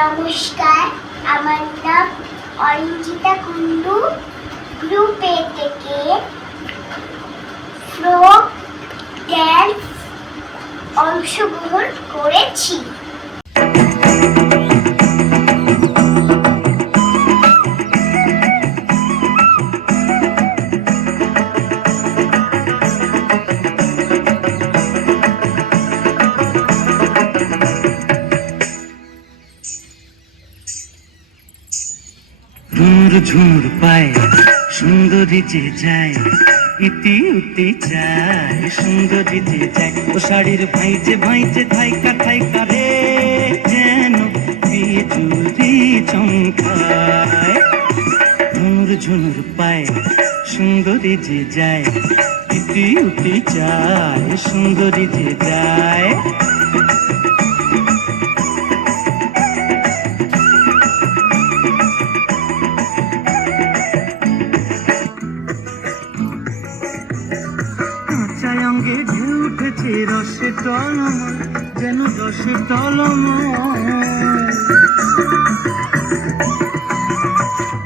নমস্কার, আমার নাম অরিঞ্জিতা কুন্ডু। গ্রুপ এ থেকে ফোক ড্যান্স অংশগ্রহণ করেছি। ঝুমুর পায় সুন্দরী যে যায়, ইতি উতি যায় সুন্দরী যে যায়। ও শাড়ির ভাইজে ভাইজে থাইকা থাইকা রে, যেন বিজুরি চমকায়। ঝুমুর পায় সুন্দরী যে যায়, ইতি উতি যায় সুন্দরী যে যায়। অঙ্গে ঢেউ উঠেছে রসে টলমল, যেন রসে টলমল।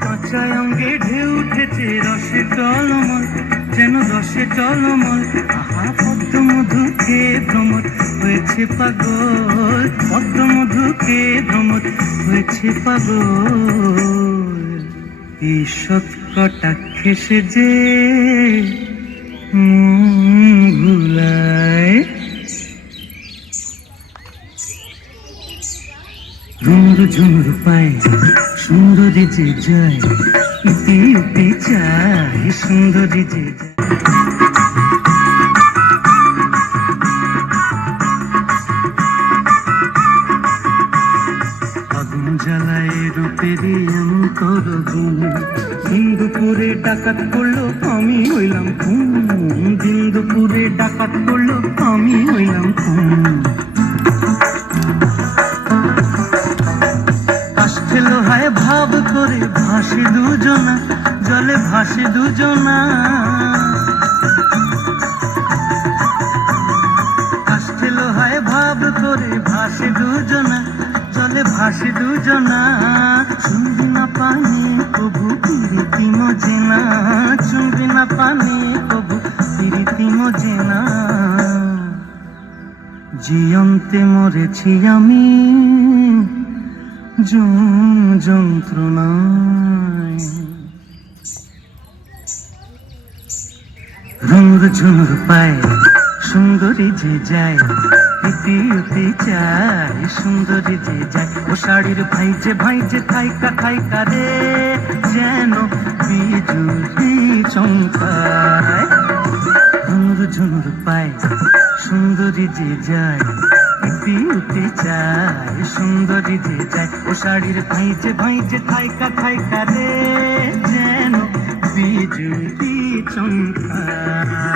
কাঁচা অঙ্গে ঢেউ উঠেছে রসে টলমল, যেন রসে টলমল। আহা পদ্ম মধুকে ভ্রমর হয়েছে পাগল, পদ্ম মধুকে ভ্রমর হয়েছে পাগল। ঈষৎ কটাক্ষে সে যে ভুলায়। ঝুমুর পায় সুন্দরী যে যায়, ইতি উতি চায় সুন্দরী যে যায়। আগুন জ্বালায় রূপেরই অন্তর গুণ, দিন দুপুরে ডাকাত করলো আমি হইলাম খুন, দিন দুপুরে ডাকাত করলো আমি হইলাম খুন। কাষ্ঠে লোহায় ভাব করে ভাসে দুজনা, জলে ভাসে দুজনা। কাষ্ঠে লোহায় ভাব করে ভাসে দুজনা, জলে ভাসে দুজনা। চুম্বি না পানি কবু প্রীতি মজে না, চুম্বি না পানি কবু প্রীতি মজে না। জিয়ন্তে মরেছি আমি যন্ত্রণায়। ঝুমুর পায় সুন্দরী যে যায়, ইতি উতি চায় সুন্দরী যে যায়। ও শাড়ির ভাইজে ভাইজে থাইকা থাইকা রে, যেন বিজুলি চমকায়। ঝুমুর পায় সুন্দরী যে যায়, ইতি উতি চায় সুন্দরী যে যায়। ও শাড়ির ভাইজে ভাইজে থাইকা থাইকা রে, যেন বিজুলি চমকায়।